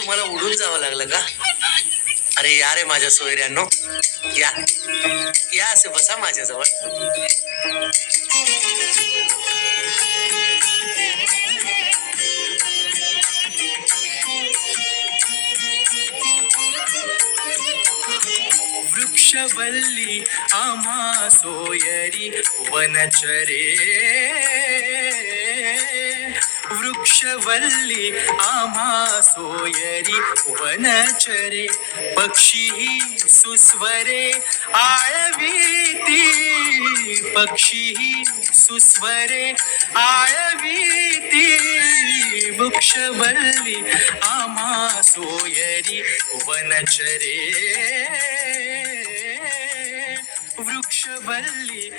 तुम्हाला उडून जावं लागलं का? अरे या रे माझ्या सोयऱ्यांनो, या या असे बसा माझ्याजवळ. वृक्षवल्ली आम्हा सोयरी वनचरे. वृक्षवल्ली आम्हा सोयरी वनचरे. पक्षी सुस्वरे आळवीती. पक्षी सुस्वरे आळवीती. वृक्षवल्ली आम्हा सोयरी वनचरे. वृक्षवल्ली